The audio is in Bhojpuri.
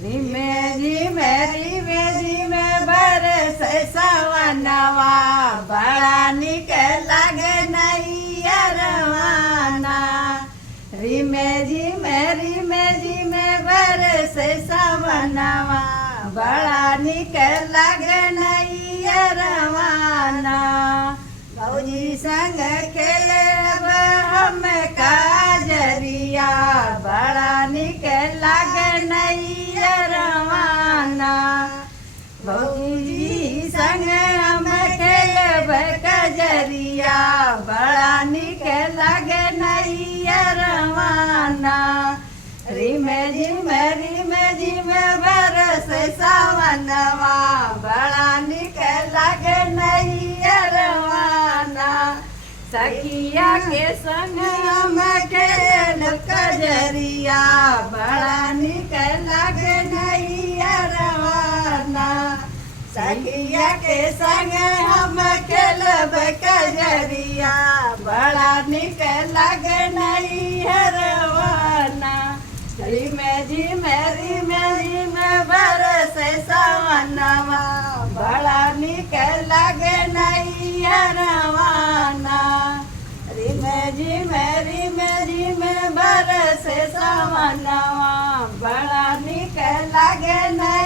धीमे धीमे धीमे धीमे बरस सवनवा बड़ा निक लागे नैया रवाना। धीमे धीमे धीमे धीमे बरस सवनवा बड़ा निक लागे नैया रवाना। भौजी संग खेलब हम काजरिया बड़ा निक लागे नैया रवाना। भौजी संग हम खेलब कजरिया बड़ा निक लागे नैया रवाना। रिमे झिमे बरस सावनवा बड़ा निक लागे नैया रवाना। सखिया के संग हम खेल कजरिया बड़ा निक लागे नैया रवाना। सखिया के संग हम खेलब कजरिया बड़ा निक लागे नैया रवाना। रिमे झिमे बरस सावनवा बड़ा निक लागे नैया रवाना। रिमे झिमे बरस सावनवा बड़ा निक लागे नैया